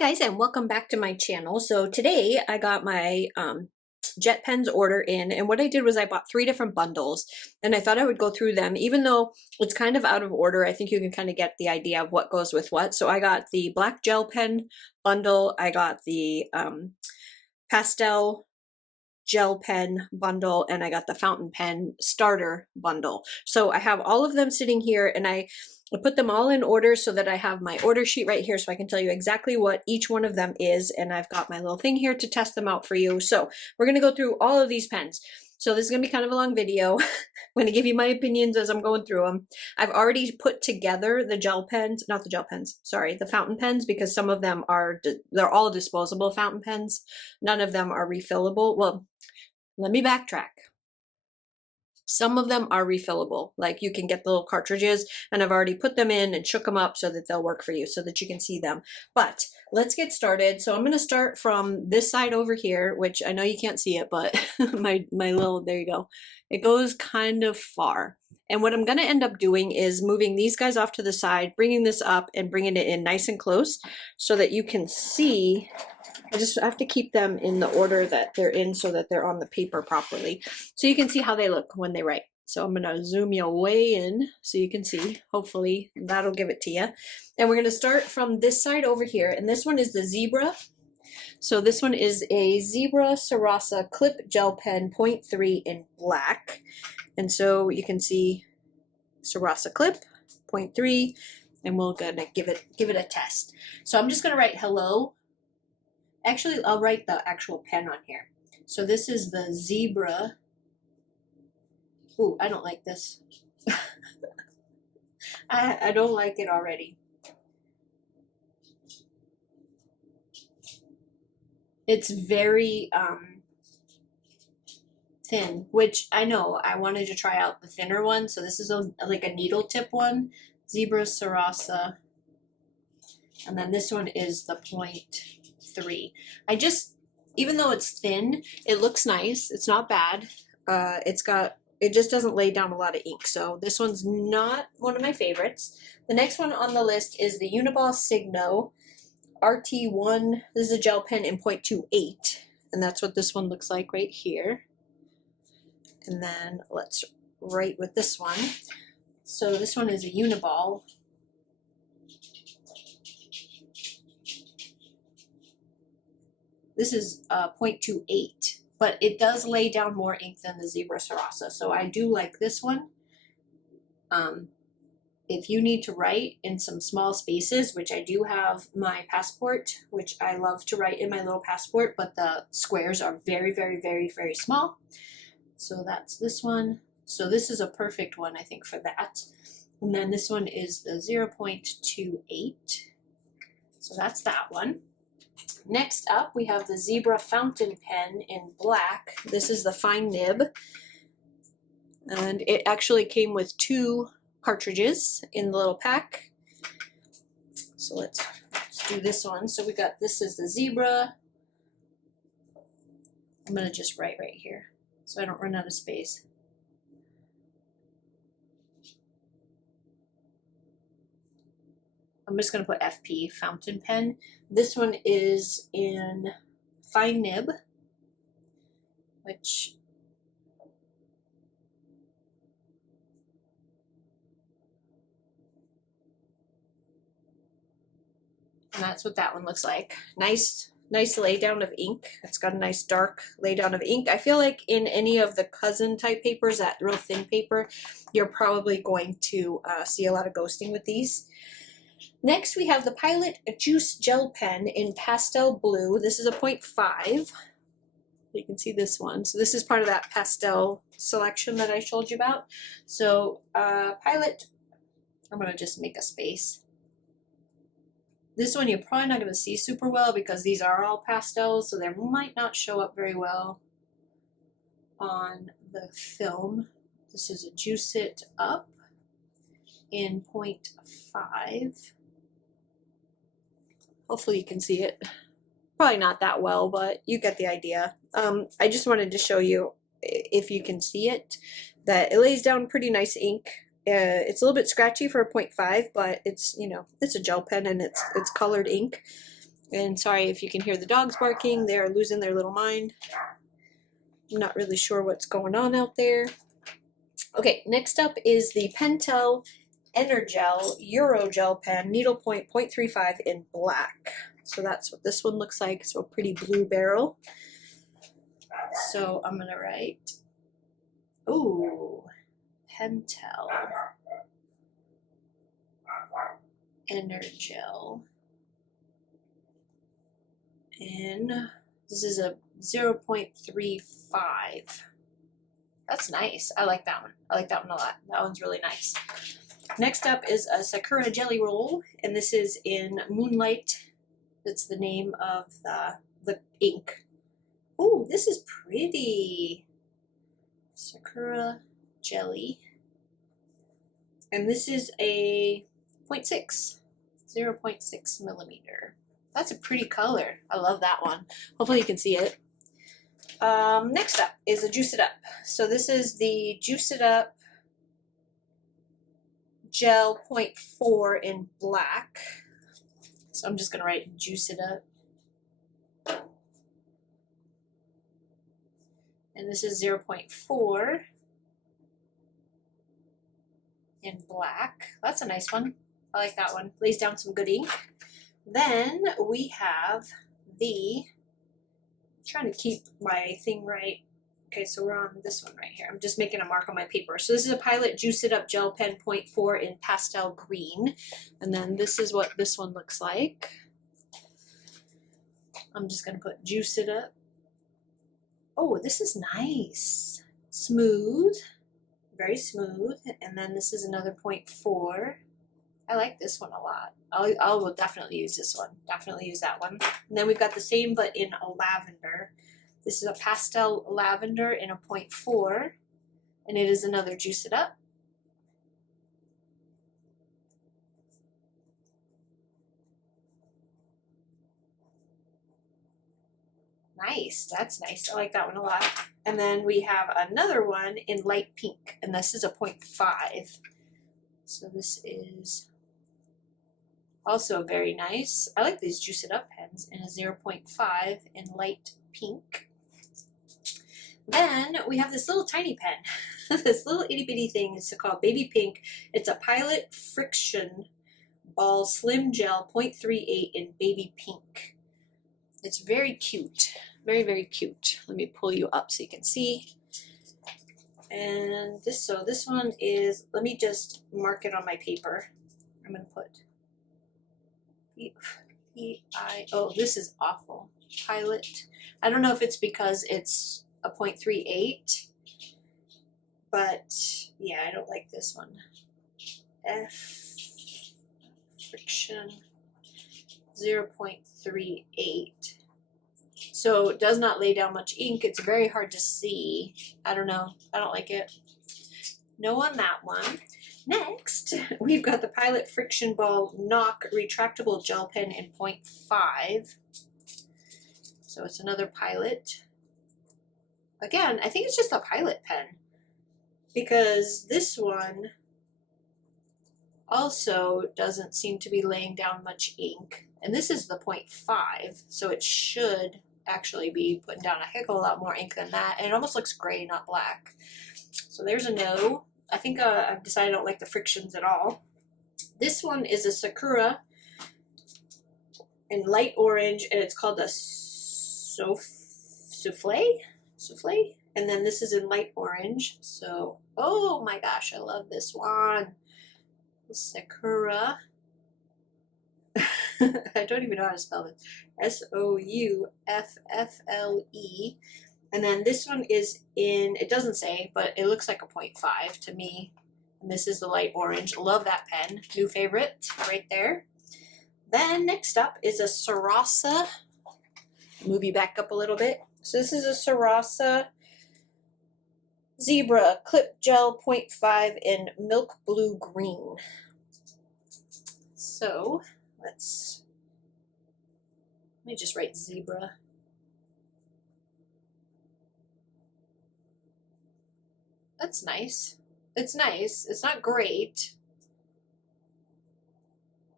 guys, and welcome back to my channel. So today I got my jet pens order in, and what I did was I bought 3 different bundles, and I thought I would go through them. Even though it's kind of out of order, I think you can kind of get the idea of what goes with what. So I got the black gel pen bundle, I got the pastel gel pen bundle, and I got the fountain pen starter bundle. So I have all of them sitting here, and I put them all in order so that I have my order sheet right here so I can tell you exactly what each one of them is, and I've got my little thing here to test them out for you. So we're going to go through all of these pens. So this is going to be kind of a long video. I'm going to give you my opinions as I'm going through them. I've already put together the gel pens, not the gel pens, sorry, the fountain pens, because some of them are, they're all disposable fountain pens. None of them are refillable. Well, let me backtrack. Some of them are refillable, like you can get the little cartridges, and I've already put them in and shook them up so that they'll work for you, so that you can see them. But let's get started. So I'm going to start from this side over here, which I know you can't see it, but my little, there you go. It goes kind of far. And what I'm going to end up doing is moving these guys off to the side, bringing this up and bringing it in nice and close so that you can see. I have to keep them in the order that they're in so that they're on the paper properly. So you can see how they look when they write. So I'm going to zoom you way in so you can see. Hopefully that'll give it to you. And we're going to start from this side over here. And this one is the Zebra. So this one is a Zebra Sarasa Clip Gel Pen 0.3 in black. And so you can see Sarasa Clip 0.3. And we're going to give it a test. So I'm just going to write hello. Actually, I'll write the actual pen on here. So this is the Zebra. Ooh, I don't like this. I don't like it already. It's very thin, which I know I wanted to try out the thinner one. So this is like a needle tip one, Zebra Sarasa. And then this one is the 0.3. Even though it's thin, it looks nice. It's not bad. It just doesn't lay down a lot of ink. So this one's not one of my favorites. The next one on the list is the Uniball Signo RT1. This is a gel pen in 0.28. And that's what this one looks like right here. And then let's write with this one. So this one is a Uniball. This is 0.28, but it does lay down more ink than the Zebra Sarasa, so I do like this one. If you need to write in some small spaces, which I do have my passport, which I love to write in my little passport, but the squares are very, very, very, very small. So that's this one. So this is a perfect one, I think, for that. And then this one is the 0.28. So that's that one. Next up, we have the Zebra fountain pen in black. This is the fine nib. And it actually came with 2 cartridges in the little pack. So let's do this one. So we got, this is the Zebra. I'm going to just write right here so I don't run out of space. I'm just going to put FP, fountain pen. This one is in fine nib, which and that's what that one looks like. Nice lay down of ink. It's got a nice dark lay down of ink. I feel like in any of the cousin type papers, that real thin paper, you're probably going to see a lot of ghosting with these. Next, we have the Pilot Juice Gel Pen in pastel blue. This is a 0.5. You can see this one. So this is part of that pastel selection that I told you about. So Pilot, I'm going to just make a space. This one you're probably not going to see super well because these are all pastels, so they might not show up very well on the film. This is a Juice It Up in 0.5. Hopefully you can see it. Probably not that well, but you get the idea. I just wanted to show you, if you can see it, that it lays down pretty nice ink. It's a little bit scratchy for a 0.5, but it's, you know, it's a gel pen and it's colored ink. And sorry if you can hear the dogs barking, they're losing their little mind. I'm not really sure what's going on out there. Okay, next up is the Pentel Energel Eurogel pen, needlepoint 0.35 in black. So that's what this one looks like. So a pretty blue barrel. So I'm gonna write, ooh, Pentel Energel. And this is a 0.35. That's nice. I like that one. I like that one a lot. That one's really nice. Next up is a Sakura Jelly Roll, and this is in Moonlight. That's the name of the ink. Ooh, this is pretty. Sakura Jelly. And this is a 0.6 millimeter. That's a pretty color. I love that one. Hopefully you can see it. Next up is a Juice It Up. So this is the Juice It Up Gel 0.4 in black. So I'm just going to write Juice It Up. And this is 0.4 in black. That's a nice one. I like that one. Lays down some good ink. Then we have the, I'm trying to keep my thing right. Okay, so we're on this one right here. I'm just making a mark on my paper. So this is a Pilot Juice It Up Gel Pen 0.4 in pastel green. And then this is what this one looks like. I'm just going to put Juice It Up. Oh, this is nice. Smooth. Very smooth. And then this is another 0.4. I like this one a lot. I will definitely use this one. Definitely use that one. And then we've got the same but in a lavender. This is a pastel lavender in a 0.4. And it is another Juice It Up. Nice. That's nice. I like that one a lot. And then we have another one in light pink. And this is a 0.5. So this is also very nice. I like these Juice It Up pens in a 0.5 in light pink. Then we have this little tiny pen. This little itty bitty thing is called Baby Pink. It's a Pilot Friction Ball Slim Gel 0.38 in Baby Pink. It's very cute. Very, very cute. Let me pull you up so you can see. And this one is, let me just mark it on my paper. I'm going to put oh, this is awful. Pilot. I don't know if it's because it's a 0.38, but yeah, I don't like this one. Friction 0.38. So it does not lay down much ink. It's very hard to see. I don't know. I don't like it. No on that one. Next, we've got the Pilot Friction Ball Knock Retractable Gel Pen in 0.5. So it's another Pilot. Again, I think it's just a Pilot pen because this one also doesn't seem to be laying down much ink. And this is the 0.5, so it should actually be putting down a heck of a lot more ink than that. And it almost looks gray, not black. So there's a no. I think I've decided I don't like the frictions at all. This one is a Sakura in light orange, and it's called a souffle. And then this is in light orange. So, oh my gosh, I love this one. The Sakura. I don't even know how to spell it. S-O-U-F-F-L-E. And then this one is in, it doesn't say, but it looks like a 0.5 to me. And this is the light orange. Love that pen. New favorite right there. Then next up is a Sarasa. Move you back up a little bit. So this is a Sarasa Zebra Clip Gel 0.5 in Milk Blue Green. So let me just write Zebra. That's nice. It's nice. It's not great.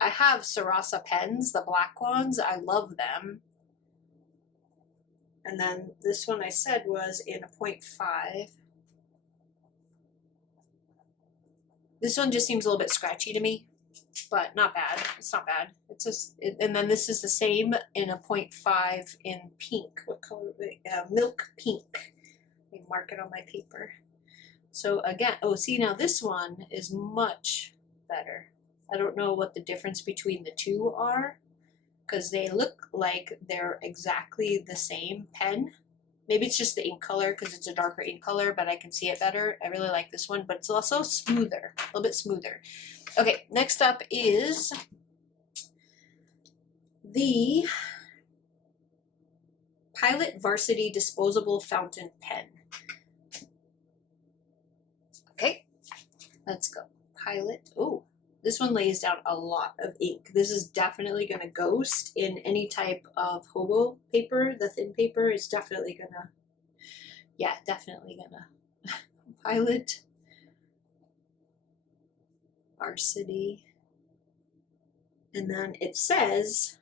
I have Sarasa pens, the black ones. I love them. And then this one I said was in a 0.5. This one just seems a little bit scratchy to me, but not bad. It's not bad. It's just, and then this is the same in a 0.5 in pink. What color? Milk pink. Let me mark it on my paper. So again, oh, see, now this one is much better. I don't know what the difference between the two are, because they look like they're exactly the same pen. Maybe it's just the ink color because it's a darker ink color, but I can see it better. I really like this one, but it's also smoother, a little bit smoother. Okay, next up is the Pilot Varsity Disposable Fountain Pen. Okay, let's go. Pilot. Oh, this one lays down a lot of ink. This is definitely going to ghost in any type of hobo paper. The thin paper is definitely going to, yeah, definitely going to. Pilot Varsity. And then it says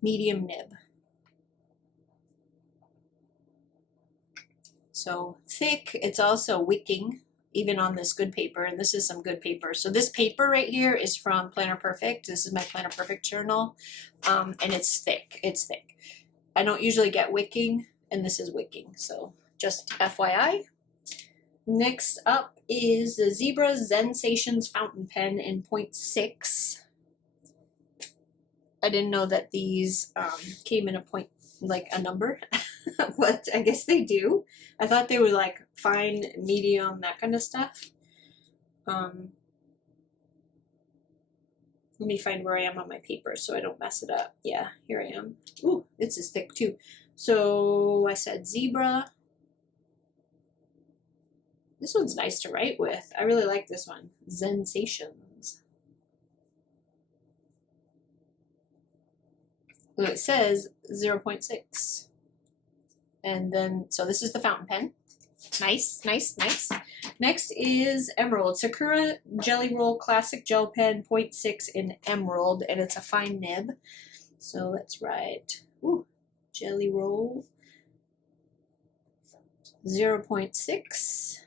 medium nib. So thick, it's also wicking, even on this good paper, and this is some good paper. So this paper right here is from Planner Perfect. This is my Planner Perfect journal, and it's thick. It's thick. I don't usually get wicking, and this is wicking, so just FYI. Next up is the Zebra Zensations Fountain Pen in 0.6. I didn't know that these came in a point, like a number, but I guess they do. I thought they were like fine, medium, that kind of stuff. Let me find where I am on my paper so I don't mess it up. Yeah, here I am. Ooh, this is thick too. So I said Zebra. This one's nice to write with. I really like this one. Zensations. So it says 0.6. And then, so this is the fountain pen. Nice, nice, nice. Next is Emerald. Sakura Jelly Roll Classic Gel Pen 0.6 in Emerald, and it's a fine nib. So let's write, ooh, Jelly Roll 0.6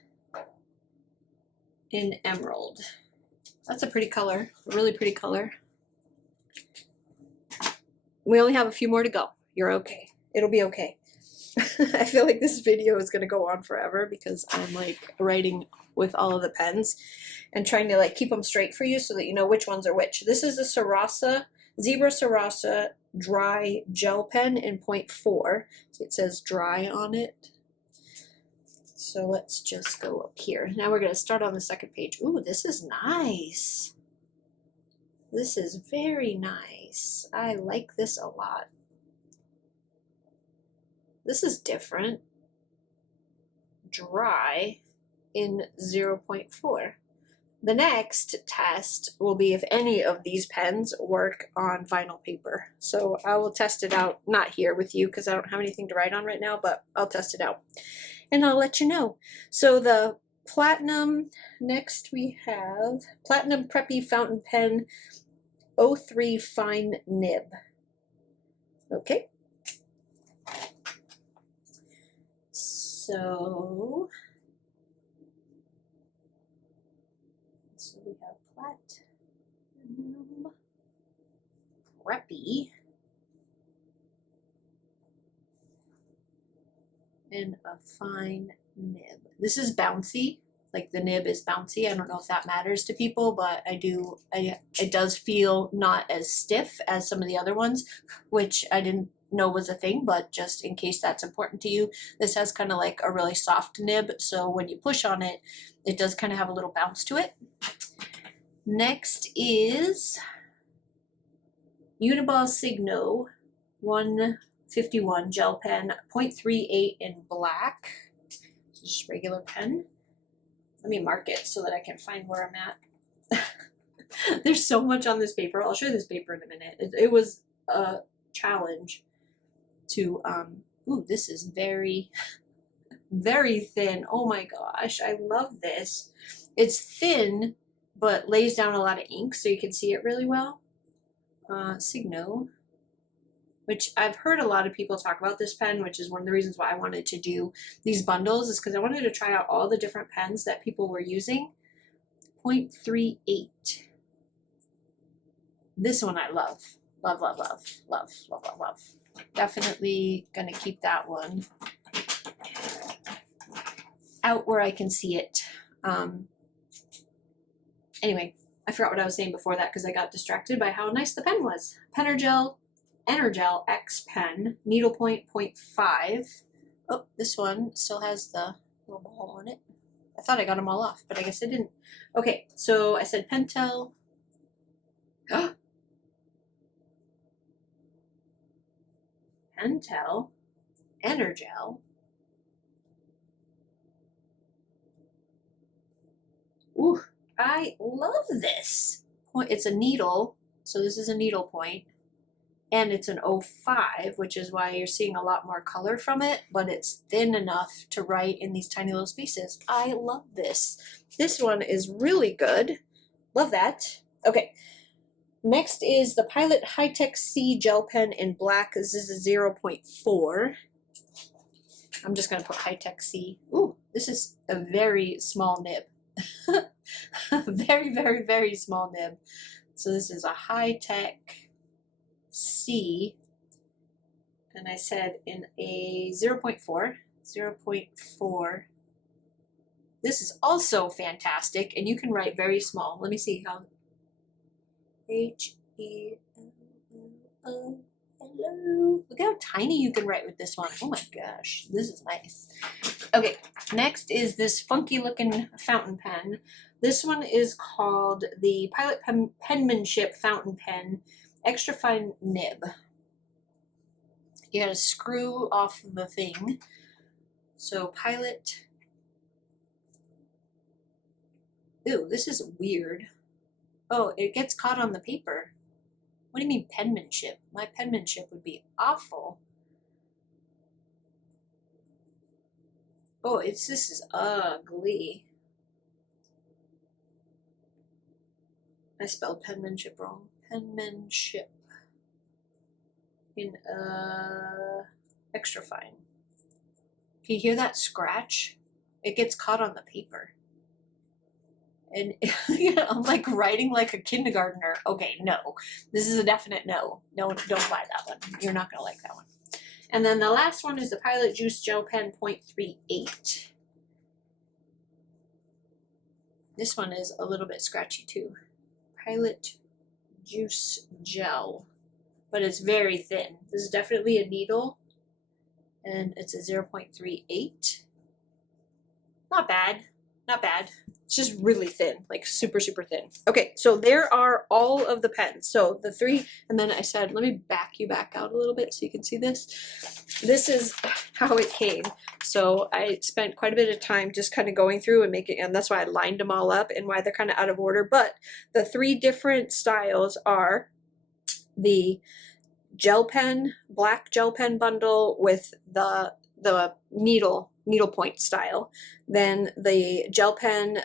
in Emerald. That's a pretty color, a really pretty color. We only have a few more to go. You're okay. It'll be okay. I feel like this video is going to go on forever because I'm like writing with all of the pens and trying to like keep them straight for you so that you know which ones are which. This is the Sarasa, Zebra Sarasa Dry Gel Pen in 0.4. It says dry on it. So let's just go up here. Now we're going to start on the second page. Ooh, this is nice. This is very nice. I like this a lot. This is different. Dry in 0.4. The next test will be if any of these pens work on vinyl paper. So I will test it out, not here with you because I don't have anything to write on right now, but I'll test it out and I'll let you know. So the Platinum, next we have Platinum Preppy Fountain Pen 03 Fine Nib. Okay. So we have Platinum Preppy and a fine nib. This is bouncy, like the nib is bouncy. I don't know if that matters to people, but it does feel not as stiff as some of the other ones, which I didn't know was a thing, but just in case that's important to you, this has kind of like a really soft nib, so when you push on it, it does kind of have a little bounce to it. Next is Uniball Signo 151 Gel Pen 0.38 in black. Just regular pen. Let me mark it so that I can find where I'm at. There's so much on this paper. I'll show you this paper in a minute. It was a challenge to, ooh, this is very, very thin. Oh my gosh, I love this. It's thin, but lays down a lot of ink so you can see it really well. Signo, which I've heard a lot of people talk about this pen, which is one of the reasons why I wanted to do these bundles, is because I wanted to try out all the different pens that people were using. 0.38. This one I love. Love, love, love, love, love, love, love. Definitely gonna keep that one out where I can see it. Anyway, I forgot what I was saying before that because I got distracted by how nice the pen was. Energel X pen, needlepoint 0.5. Oh, this one still has the little ball on it. I thought I got them all off, but I guess I didn't. Okay, so I said Pentel. Pentel Energel. Ooh, I love this. It's a needle, so this is a needle point, and it's an 05, which is why you're seeing a lot more color from it, but it's thin enough to write in these tiny little spaces. I love this. This one is really good. Love that. Okay, next is the Pilot High-Tech C gel pen in black. This is a 0.4. I'm just going to put High-Tech C. Ooh, this is a very small nib. Very, very, very small nib. So this is a High-Tech C, and I said in a 0.4. 0.4. This is also fantastic, and you can write very small. Let me see how. Hello. Look how tiny you can write with this one. Oh my gosh, this is nice. Okay, next is this funky looking fountain pen. This one is called the Pilot Penmanship Fountain Pen, extra fine nib. You gotta screw off the thing. So Pilot. Ew, this is weird. Oh, it gets caught on the paper. What do you mean penmanship? My penmanship would be awful. Oh, this is ugly. I spelled penmanship wrong. Penmanship. In extra fine. Can you hear that scratch? It gets caught on the paper. And I'm like writing like a kindergartner. Okay, no. This is a definite no. No, don't buy that one. You're not going to like that one. And then the last one is the Pilot Juice Gel Pen 0.38. This one is a little bit scratchy too. Pilot Juice Gel. But it's very thin. This is definitely a needle. And it's a 0.38. Not bad. Not bad. It's just really thin, like super, super thin. Okay, so there are all of the pens. So the three, and then I said, let me back you back out a little bit so you can see this. This is how it came. So I spent quite a bit of time just kind of going through and making, and that's why I lined them all up and why they're kind of out of order. But the three different styles are the gel pen, black gel pen bundle with the needlepoint style, then the gel pen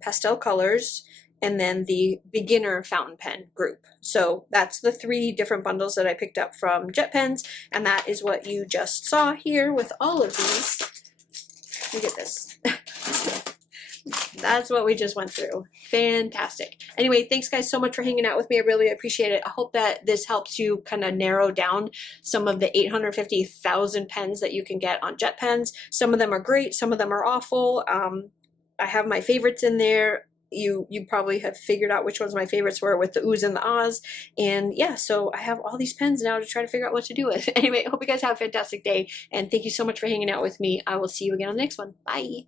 pastel colors, and then the beginner fountain pen group. So that's the three different bundles that I picked up from Jet Pens, and that is what you just saw here with all of these. Look at this. That's what we just went through. Fantastic. Anyway, thanks guys so much for hanging out with me. I really appreciate it. I hope that this helps you kind of narrow down some of the 850,000 pens that you can get on Jet Pens. Some of them are great. Some of them are awful. I have my favorites in there. You probably have figured out which ones my favorites were with the oohs and the ahs. And yeah, so I have all these pens now to try to figure out what to do with. Anyway, I hope you guys have a fantastic day. And thank you so much for hanging out with me. I will see you again on the next one. Bye.